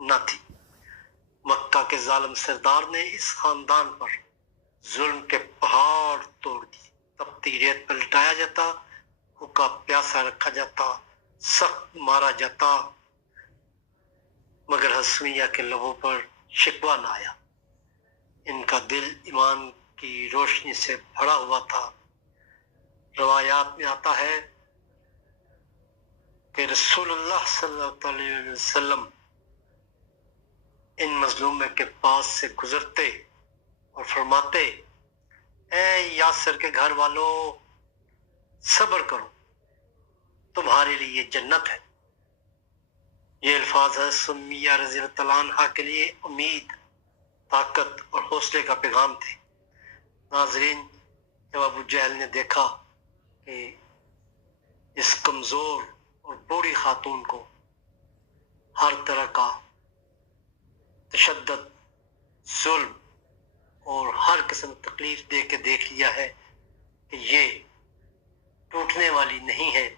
نہ تھی۔ مکہ کے ظالم سردار نے اس خاندان پر ظلم کے پہاڑ توڑ دی۔ تپتی ریت پر لٹایا جاتا، بھوکا پیاسا رکھا جاتا، سخت مارا جاتا، مگر حسنیہ کے لبوں پر شکوہ نہ آیا۔ ان کا دل ایمان کی روشنی سے بھرا ہوا تھا۔ روایات میں آتا ہے کہ رسول اللہ صلی اللہ علیہ وسلم ان مظلوموں کے پاس سے گزرتے اور فرماتے، اے یاسر کے گھر والوں، صبر کرو، تمہارے لیے یہ جنت ہے۔ یہ الفاظ ہے سمیہ رضی اللہ عنہا کے لیے امید، طاقت اور حوصلے کا پیغام تھے۔ ناظرین، جب ابو جہل نے دیکھا کہ اس کمزور اور بوڑھی خاتون کو ہر طرح کا تشدد، ظلم اور ہر قسم تکلیف دے کے دیکھ لیا ہے کہ یہ ٹوٹنے والی نہیں ہے،